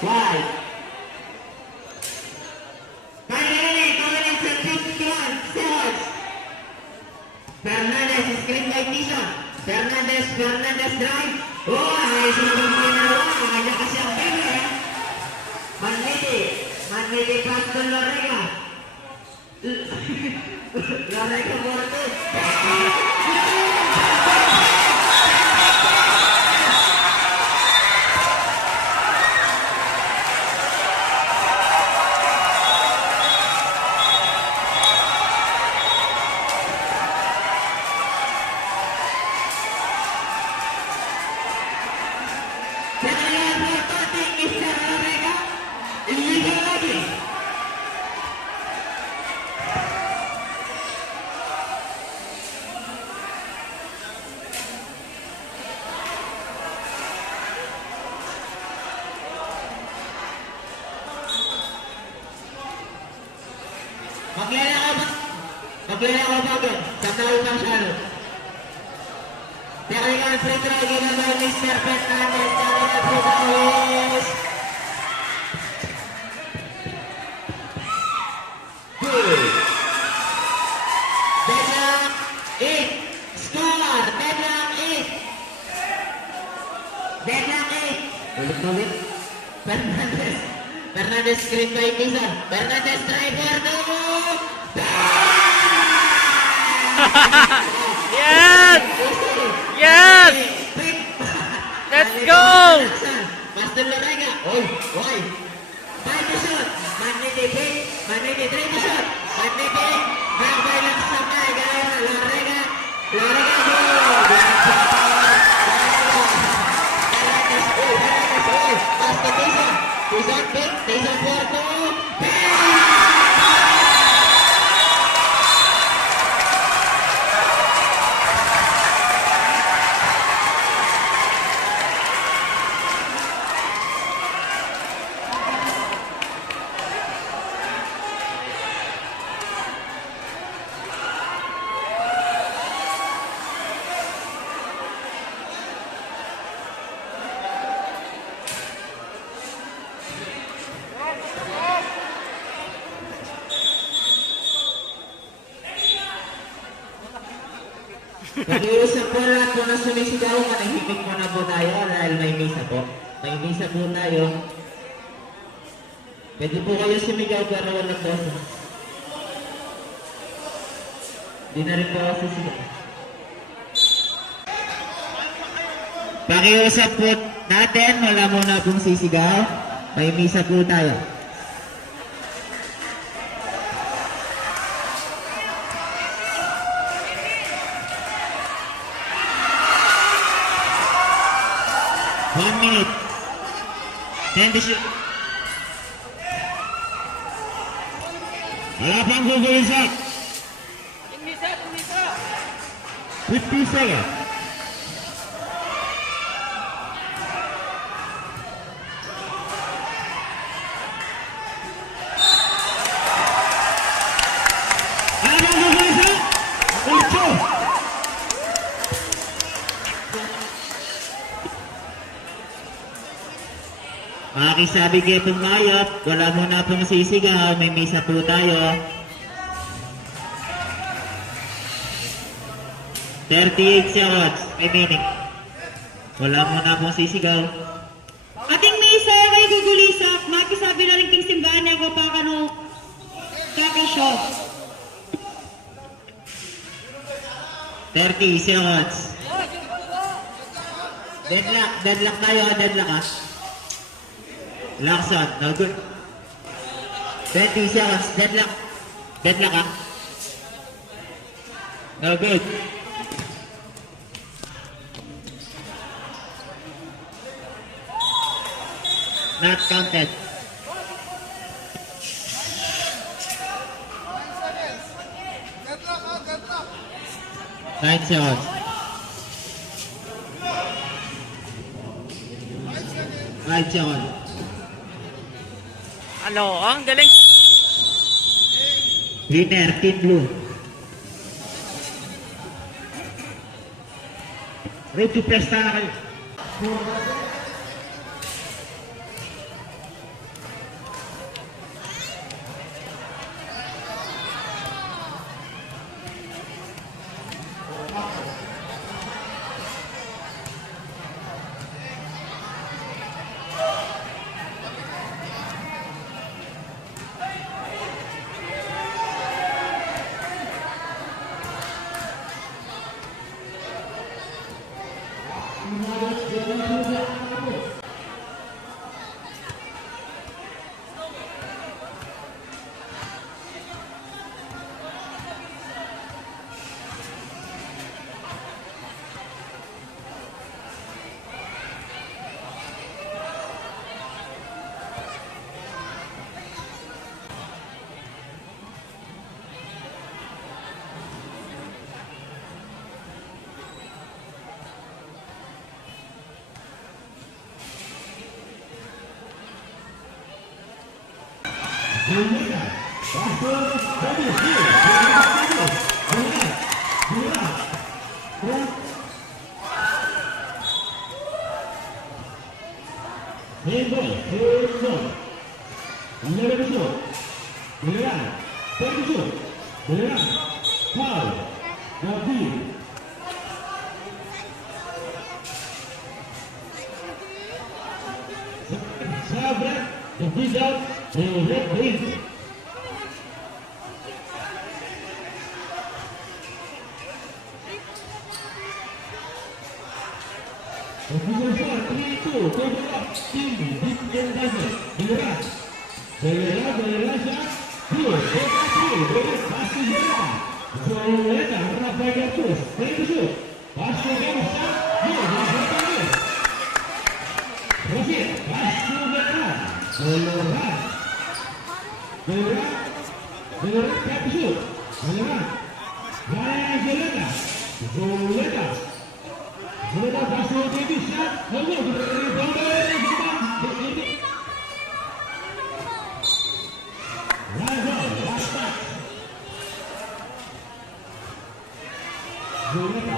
Wide. Coming in from 51 seconds. Fernandez is screen by Tison. Fernandez drive. Oh, ayos yung pinawa. Kanya kasi ang game eh. Manmiti pass to Lorega. Lorega Borges. Maglalakaw ba doon? Sa tawag ng salo. Technical free throw given by Mr. Fernandez. Technical free throw is good. Deadlock 8. Score. Deadlock 8. Deadlock 8. Ulit. Fernandez screen by Tison. Fernandez driver no. Yes! Yes! Let's go! Master Lorega. Oy, why? Five shot. Maniti three shot. Maniti. Back-by lang sa kay. Lorega. Lorega go. Pass to Tison. Tison pick. Tison Porto. Pag-iusap po lahat kung nasunisigaw, manahimik mo na po tayo dahil may misa po. May misa po tayo. Pwede po kayo sumigaw pero walang dosa. Hindi na rin po ako sisigaw. Pag-iusap po natin, wala muna pong sisigaw. May misa po tayo. One minute. Then the shoot. Wala pang gugulisak. 50 seconds. Wala pang gugulisak. 8. Makisabi kayo pong mayop, wala muna pong sisigaw, may misa po tayo. 38 seconds remaining. Wala muna pong sisigaw. Ating misa kay gugulisak, makisabi na rin ting simbahan niya ko pa kano kakasyo. 30 seconds. Deadlock tayo, deadlock ha. Lakson, no good. 20 seconds, deadlock ha. No good. Not counted. Nine seconds. 5 seconds. Ano? Ang galing. Winner, Team Blue. Ready to press na kayo. Sabra, the result, the red win. Official score 3-2, total up, team Deep Dozen, Giliran. Giliran shot, 2, 4-3, Giliran pass to Giliran. Zoleta, Rafael Cruz, take the shoot. Pass to Giliran shot, no, Giliran. Rafir, pass to Giliran. Giliran. Giliran, take the shoot. Giliran. Ryan Zoleta. Zoleta pass to Davis shot, no, last pass. Zoleta.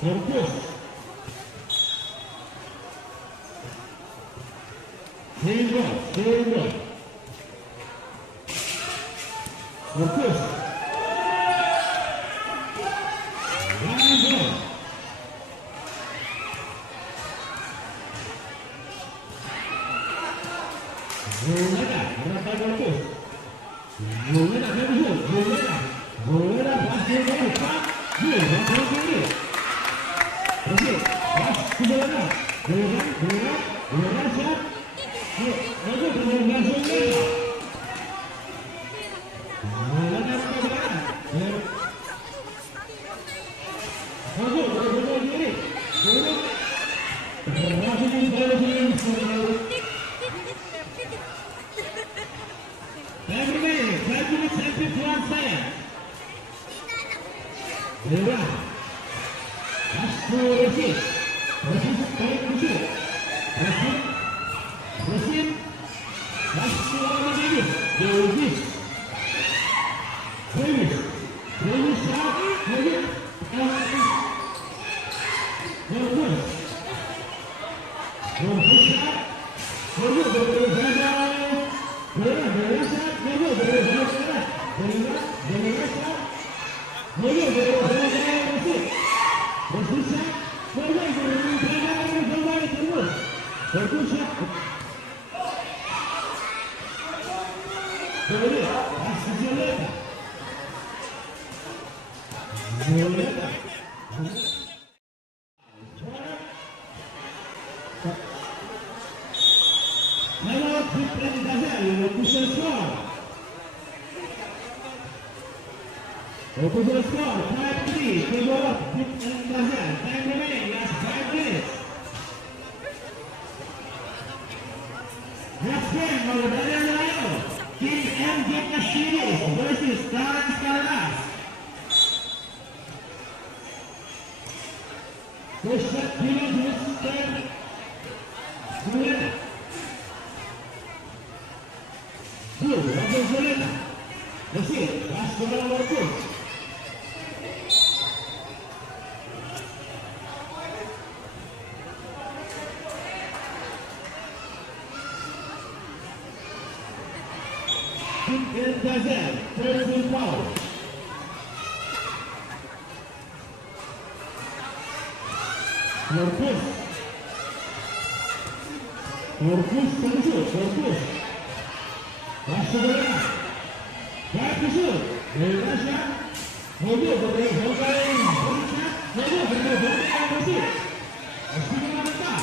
Corpus. Same ball. Corpus. Ryan ball. Zoleta, Rafael Corpus. Zoleta, Zoleta, pass to Zoleta. Zoleta, pass to Zoleta. Zoleta shot. Official score 5-3, to go up, time remaining, last 5 minutes. Next game of the Daniel Rayo, Team MJ Castillos versus Clarence Carras. First shot, Pilos Mr. Zuleta. Zuleta. That's it, last one of our coach. In Gazel, third foul. Corpus, pass to Zuleta. Back to shoot. Zuleta shot. No good, but they hold on. No good, but they hold on. Shooting on the top.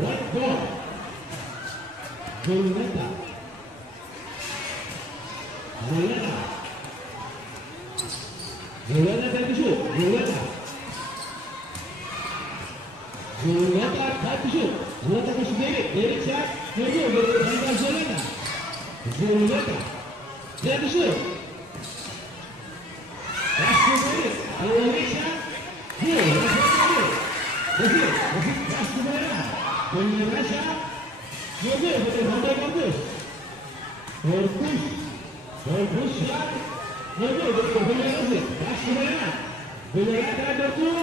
What goal? Zuleta. Back to shoot. Zuleta back to shoot. Zuleta goes to David shot. No good, but they hold on. Zuleta. Back to shoot. Pass to David. David shot. Good. That's it. Pass to Mobil betul sampai bagus. Bagus shot. Mobil betul betul pas sebenarnya. Benar betul.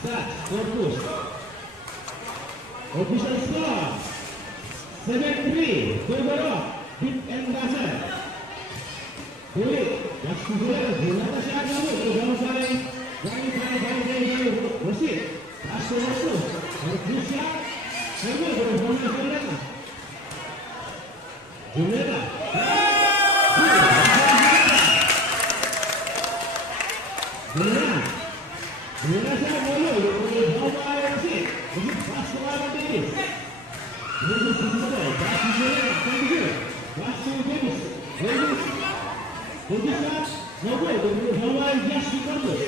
Start, bagus. Official score 7-3 to Borok, Big and Buzzer. Boleh, waktu bola bola masih ada bersama saya. Jangan bersih. Pasal waktu, berkuasa. Semua bersama saya. Juliana. Juliana saya boleh bawa bersih. Ini pasal apa ini? Ini sesuatu. Pasal Juliana, tangguh. Pasal bagus. Bagus. Bagus. Noble dengan Hawaii Jazz di kampus.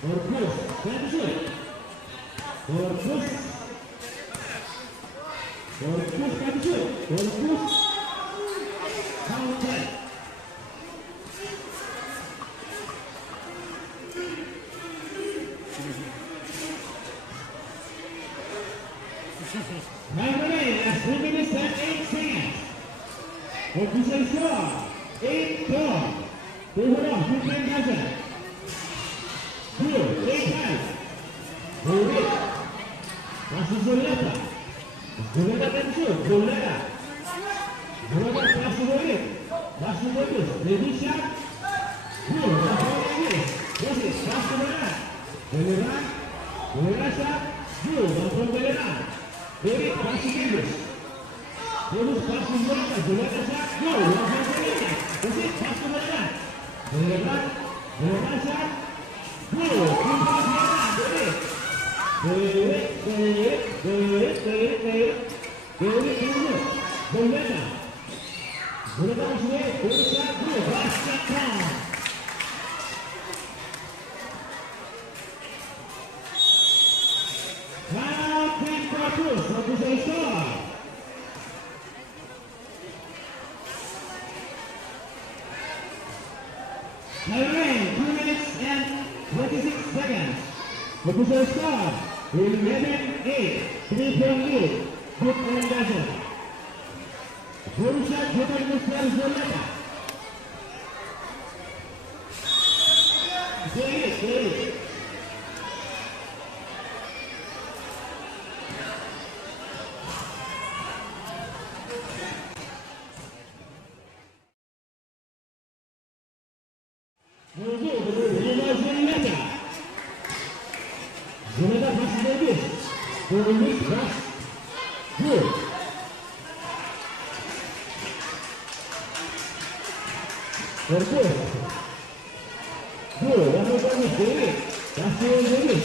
Bagus. Bagus. Bagus. Bagus. Bagus. Counter. Last 3 minutes and 8 seconds. Official score 8-4. Overall, Big Gaza. 8-5. Boleh. Masih Zuleta. Zuleta pensiun. Zuleta. Zuleta masih boleh. Masih bagus. Ready shot. Masih. Masih benar. Beneran. Beneran shot. Langsung beneran. Jadi masih bagus. Bagus masih Zuleta. Zuleta shot. Langsung beneran. Masih beneran. Beneran. Beneran shot. Thailand, 2 minutes and 26 seconds. Official score 11-8. 3-point lead. Good and Gaza. Borussia Dortmund Zuleta. Great. Zuleta masih bagus. Boleh keras. Good. Bagus. Good. Bagus. Boleh. Kasih bagus.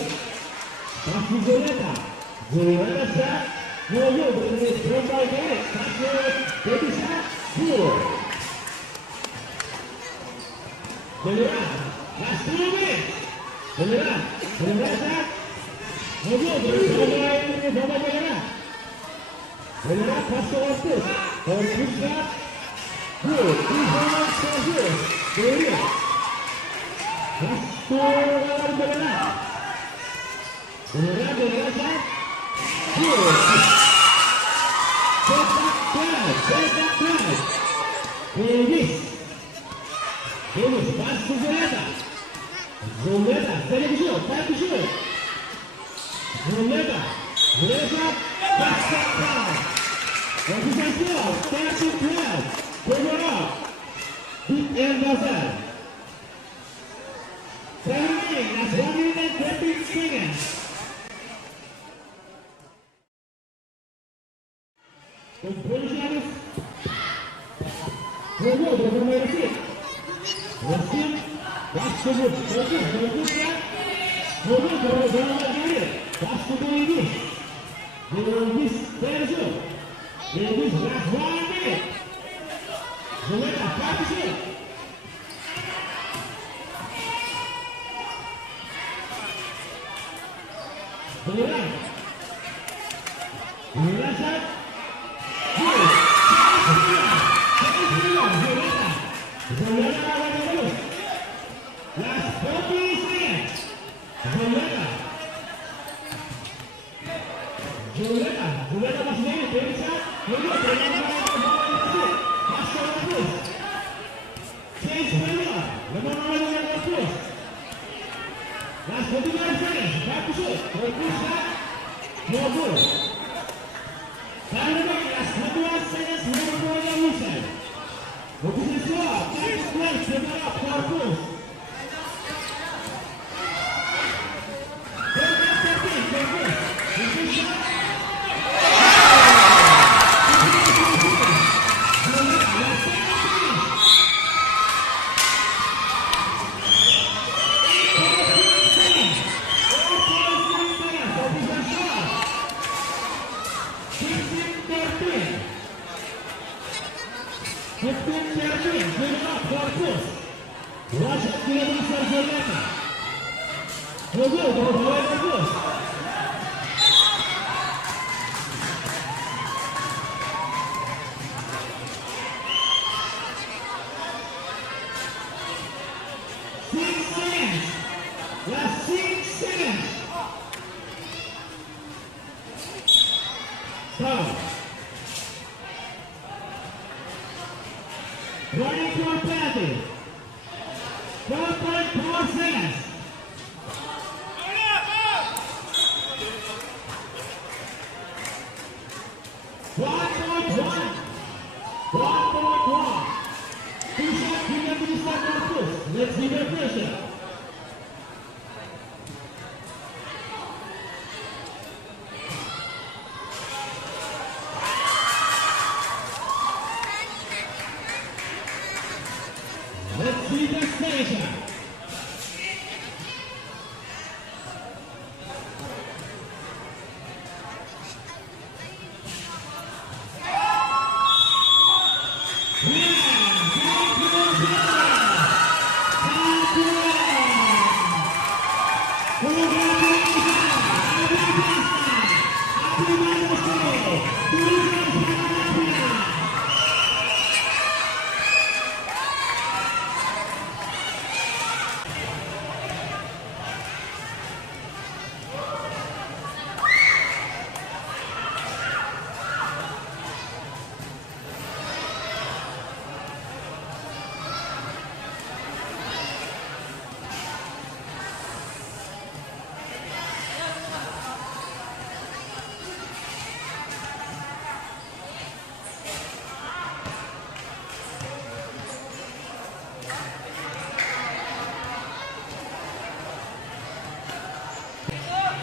Kasih Zuleta. Zuleta shot. Boleh berani terbaik boleh. Kasih bagus shot. Good. Beneran. Last 2 minutes. Beneran shot. Mobil bersama beneran. Beneran pasal waktu. Bagus shot. Good. Beneran bagus. Beneran. Pasal beneran. Beneran shot. Good. Cetak keras. Bagus. Pasal Zuleta. Televizor. Zuleta, basket down. Official score, 10-12. Overall, Big and Gaza. 7 minutes, 1 minute and 20 seconds. Polisialis. Bermain Rasid. Bagus ya. Mobil berjalan diri. Pasal ini. Lewis Terzo. Lewis Rahwani. Zuleta Pakistan. Beneran. Shot. Zuleta. Last 40 seconds. Zuleta. Luego, Change player. Lemon orang yang bagus. Last 29 seconds. Back to shoot. Bagus shot. No good. Final last 21 seconds. Nomor 2 yang usai. Bagus score. Back to play. Sebenarnya bagus. Bagus. Bagus shot. Last 6 seconds. Foul. Running for penalty. 4.4 seconds. One point one. 1.1. Two shots, you have to decide on push. Let's see the pressure. Let's see the station.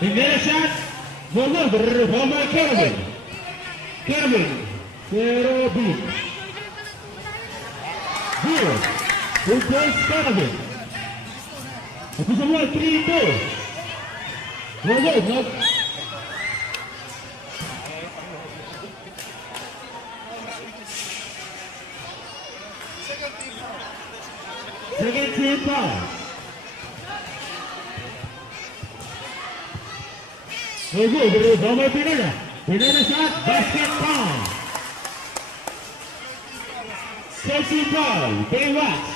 Tinggal shot, bola berbomba Kerwin, Kerwin. Here, who plays Kerwin? Itu semua 3-2. Bola, not. Second team foul. Luego, berbomba Pineda. Pineda shot, basket foul. Safety foul, Baywatch.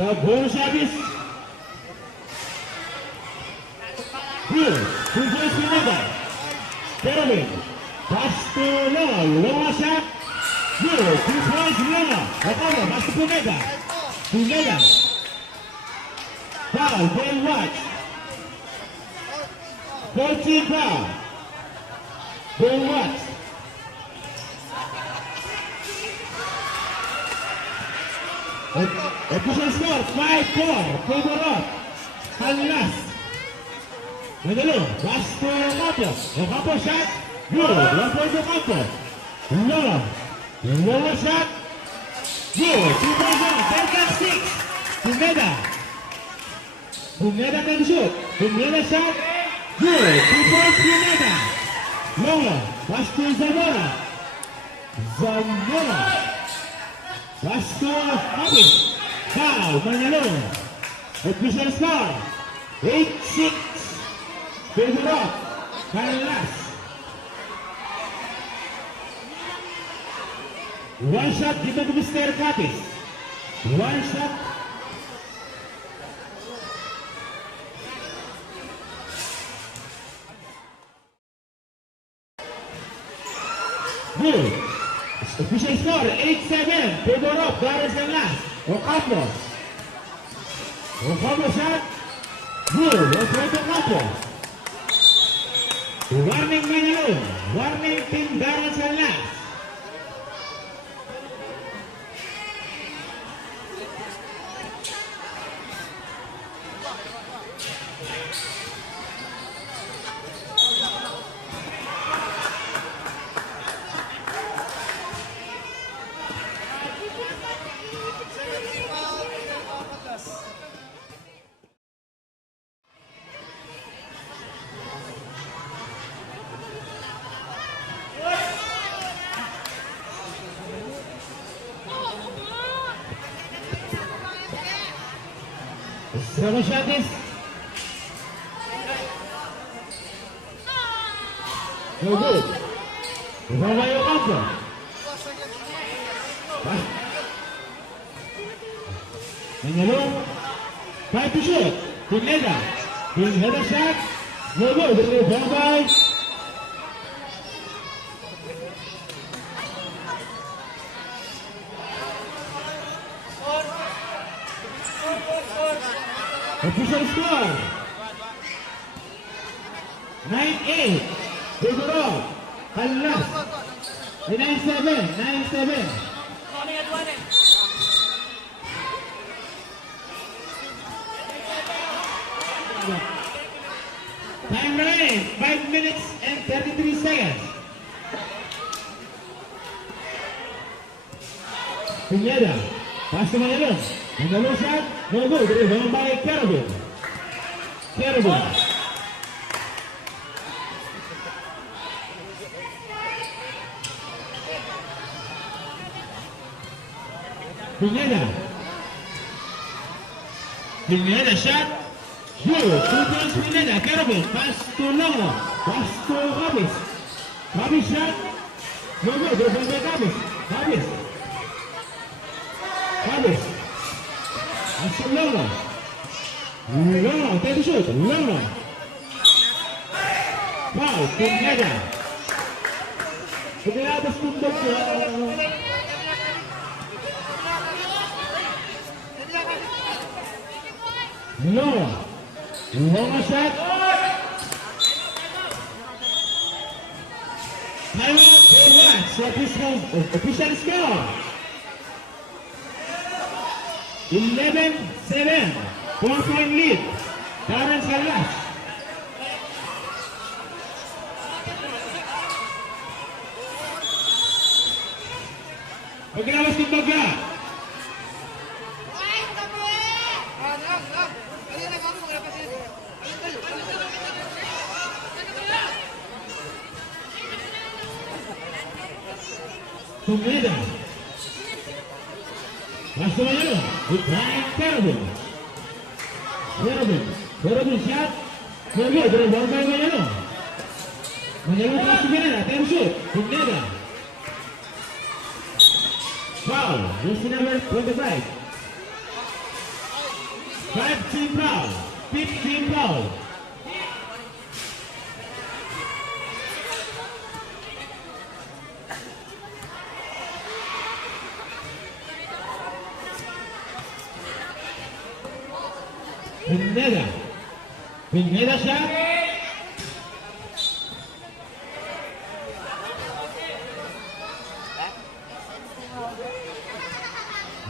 The ball shot is here. Who goes Pineda? Kerwin. Pass to Lola. Lola shot. Here, 2 points Lola. Apollo, pass to Pineda. Pineda. Foul, Baywatch. 14 foul. Baywatch. Official score 5-4. Favor of Halas. Nadalo. Last to Ocampo. Ocampo shot. Good. 1 point Ocampo. Lola. Lola shot. Good. 2 points on. 10-6. Pineda. Pineda can shoot. Pineda shot. Good. 2 points Pineda. Lola. Last to Zamora. Zamora. Last to Abis. Foul, Manalo. Official score 8-6. Favor of Halas. 1 shot dito to Mr. Catis. 1 shot good. Official score 8-7. Favor of Garden Sallas. Ocampo. Ocampo shot. Good. Let's wait Ocampo. Warning Manalon. Warning Team Garden Sallas. Seven shot is no good. Ramai Ocampo. Manalon. 5 to shoot. Pineda. Pineda shot. No good. Ramai. Official score 9-8. Vigorov. Sallas. 9-7. 9-7. Time remains 5 minutes and 33 seconds. Pineda. Pass to Manalon. Manalon shot. No good. Rebound by Carabin. Carabin. Pineda. Pineda shot. Good. 2 points Pineda. Carabin. Pass to Longo. Pass to Gabis. Gabis shot. No good. Rebound by Gabis. Gabis. Gabis. Pass to Longo. Longo. Take the shoot. Longo. Foul. Pineda. Pagkakabas tumbok Longo. Longo shot. Time out for what? Official score. 11-7. 4-point lead. Garden Sallas. Pagkakabas tumbok Pineda. Pass to Manalon. With Brian Carabin. Carabin shot. No good. Rebound by Manalon. Manalon pass to Pineda. Time shoot. Pineda. Foul. Jersey number 25. 5 team foul. 5th team foul. Pineda shot.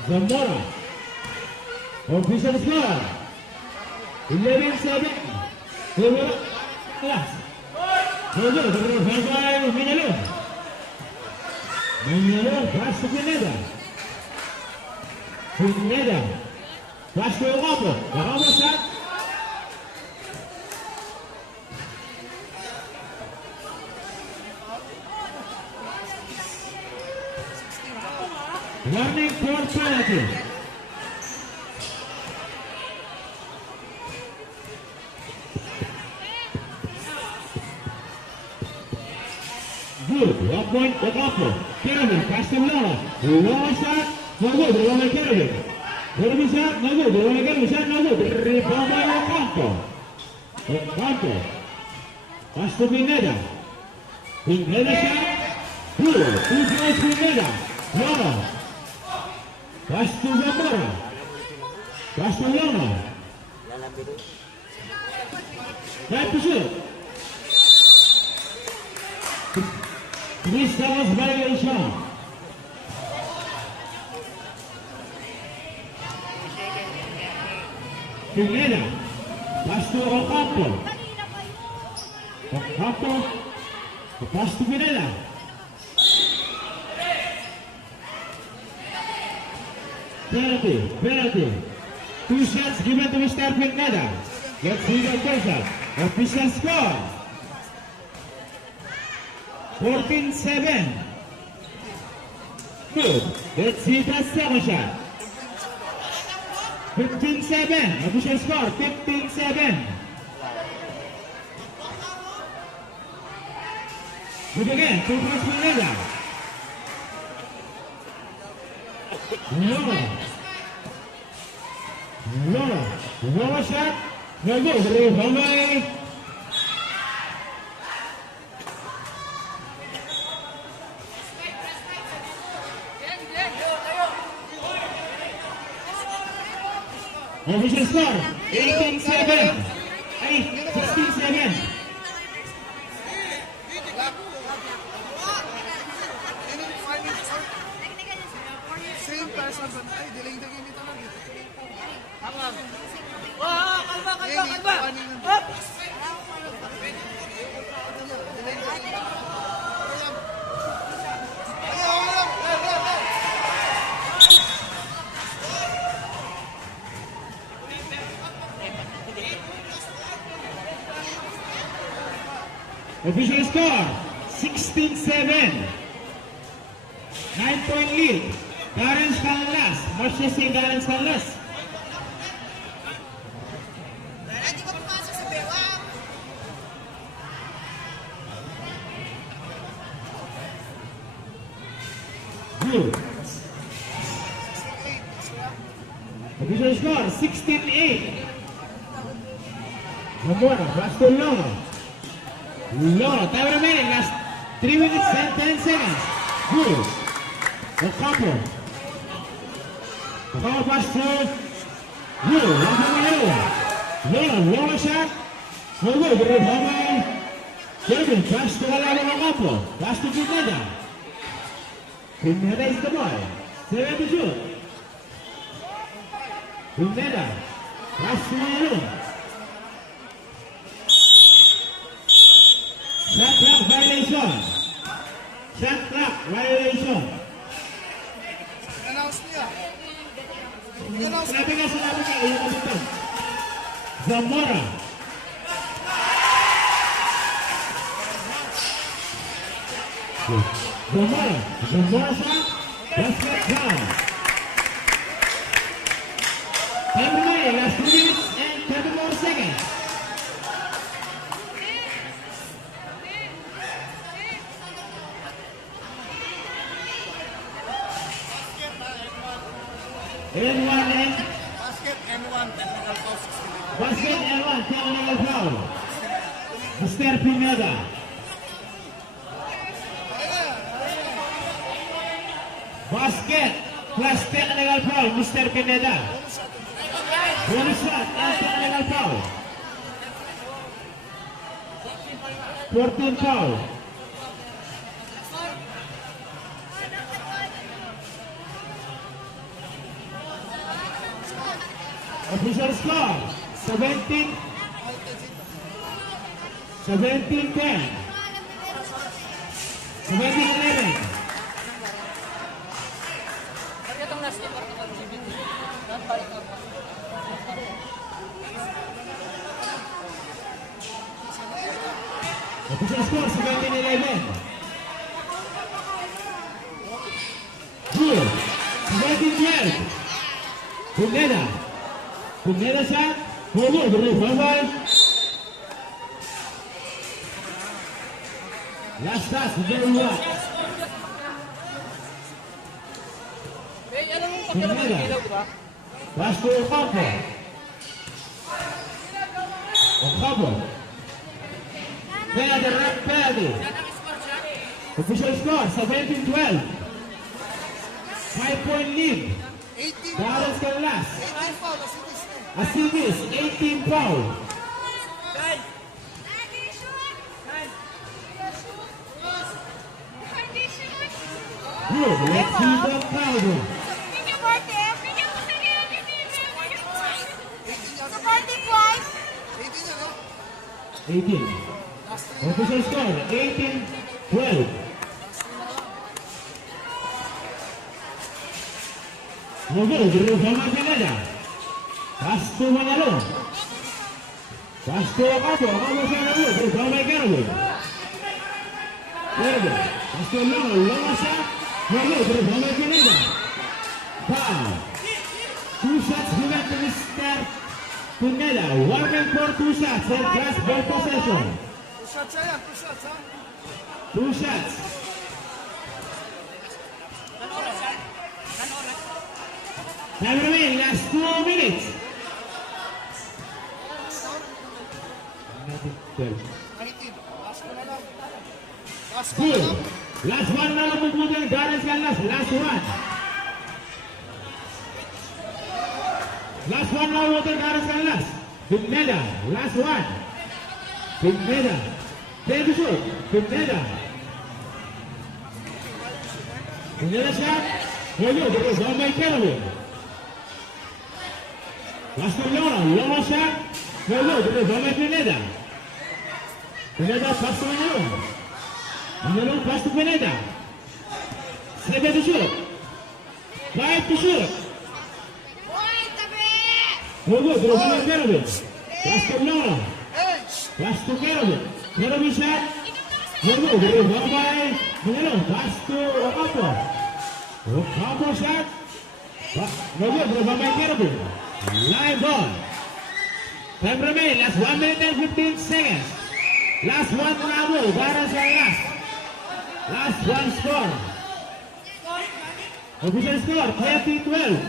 Zamora. Official score 11-7. Last. Manalon pass to Pineda. Pass to Ocampo. Ocampo shot. Warning for penalty. Good. 1 point Ocampo. Carabin. Pass to Longo. Longo shot. No good. Rebound by Carabin. Carabin shot. No good. Rebound by Carabin. Shot. No good. Rebound by Ocampo. Ocampo. Pass to Pineda. Pineda shot. Good. 2 points Pineda. Lono. Pass to Zamora. Pass to Lono. Right to shoot. 3 seconds violation. Pineda. Pass to Ocampo. Ocampo. Pass to Pineda. Penalty. 2 shots given to Mr. Pineda. Let's see the result. Official score. 14-7. Good. Let's see the second shot. 15-7. Official score. 15-7. Good again. 2 points Pineda. Lono shot. No good. Rebound. Official score 18-7. 16-7. Same person but ay diling dito lang. Kalma. Official score 16-7. 9-point lead. Clarence Canlas. Marcia St. Clarence Canlas. Good. Official score 16-8. Zamora, pass to Lono. Time remaining, last 3 minutes and 10 seconds. Good. Ocampo pass to Good. Lono shot. No good. Rebound. Kevin, pass to Ocampo. Pass to Pineda. Pineda is the ball. 7 to shoot. Pineda. Pass to Lono. Shot clock violation. Announce niya. Sinabi ka, iyong kapitan. Zamora. Zamora shot. Basket down. Time remaining, last 2 minutes and 30 more seconds. Basket N1 technical foul 16. Basket N1 technical foul. Mr. Pineda. Basket plus technical foul, Mr. Pineda. Bonus shot and technical foul. 14 foul. Official score 17-10. 17-11. Official score 17-11. Good. 17-12. Pineda shot. Good. Rebound. Last pass, very well. Pineda. Pass to Ocampo. Penalty. Official score, 17-12. 5-point lead. 18 Garens Canlas. 18 foul. Asigis, 18 foul. Good, let's see the crowd. 18 ano? 18. Official score, 18-12. Mogol, bersama Canada. Pasto Manalo. Pasto Akapo, Akapo Sanalo, bersama Garbo. Garbo, Pasto Longo, Longasa, Mogol, bersama Canada. Foul. 2 shots given to Mr. Canada. Working for 2 shots and just ball possession. 2 shots yan, 2 shots ha. 2 shots. Time remaining, last 2 minutes. 19. Last ko na lang. Last ko na Good. lang. Last one na lang pupunta ng Garens Canlas. Last one. Last one na lang pupunta ng Garens Canlas. Pineda. Last one. Pineda. Take the shot. Pineda. Pineda shot. Hello, because down by Kelvin. Last one Lona. Lona shot. Hello, because down by Pineda. Pineda pass to Manalo. Manalo pass to Pineda. 7 to shoot. 5 to shoot. Hello, because down by Kelvin. Pass to Lona. Hey! Pass to Kelvin. Kelvin shot. Hello, because down by Manalo. Pass to Ocampo. Ocampo shot. Hello, because down by Kelvin. Live ball. Time remain. Last 1 minute and 15 seconds. Last one Bravo. Garens Canlas. Last one score. Official score 30-12.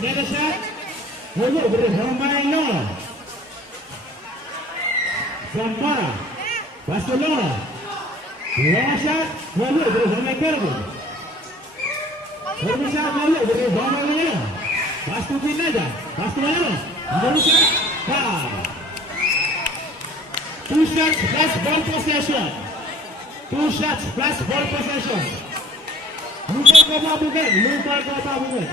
Pineda shot. Hello, from Manalo. From Mara. Barcelona. Long shot. Hello, from Kelvin. Kelvin shot. Hello, from Manalo. Pass to Pineda. Pass to Manalo. Manalo shot. Foul. 2 shots plus ball possession. 2 shots plus ball possession. Lupa ka mabugan. Lupa ka mabugan.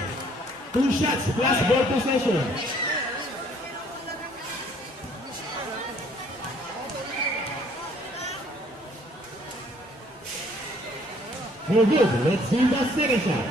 2 shots plus ball possession. Very good. Let's see the second shot.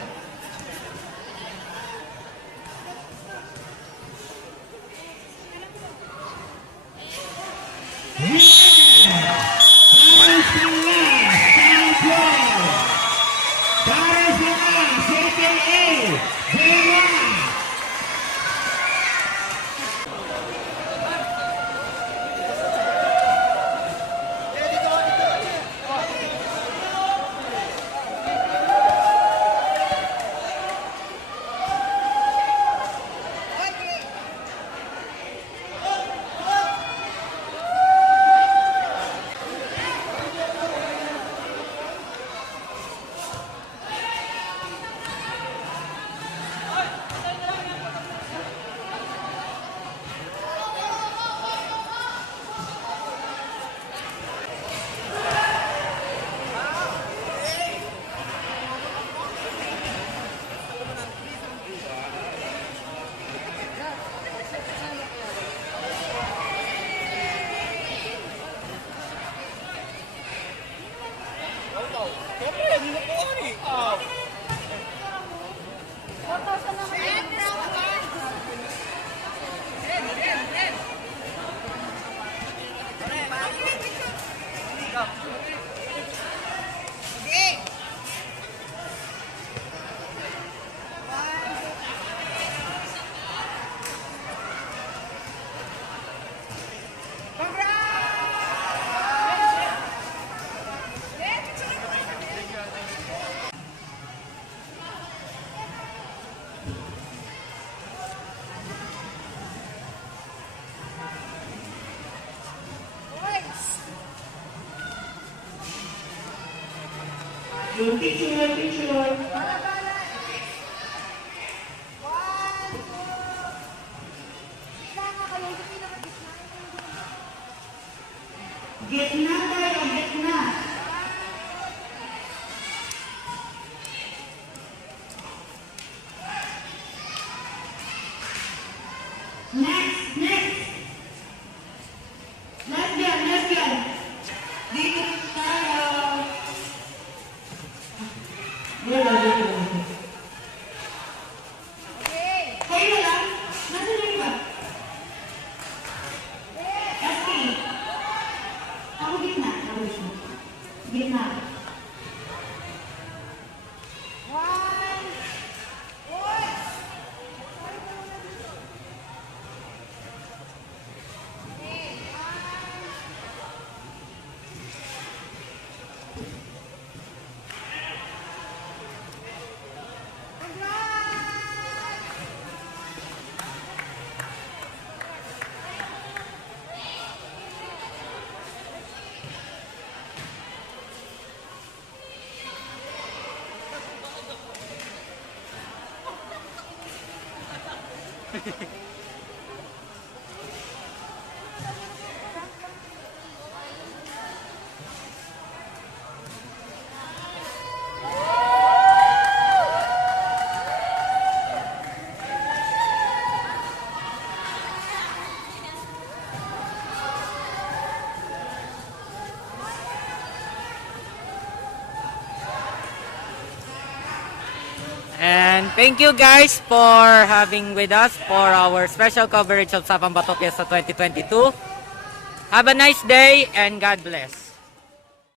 Yung picture. Gitna tayo, gitna. Next. Last girl. Dito tayo. Dito. Kayo na lang. Nasaan na iba? Okay. Ako gitna. Gitna. And thank you guys for having with us for our special coverage of Sapang Bato Fiesta 2022. Have a nice day and God bless.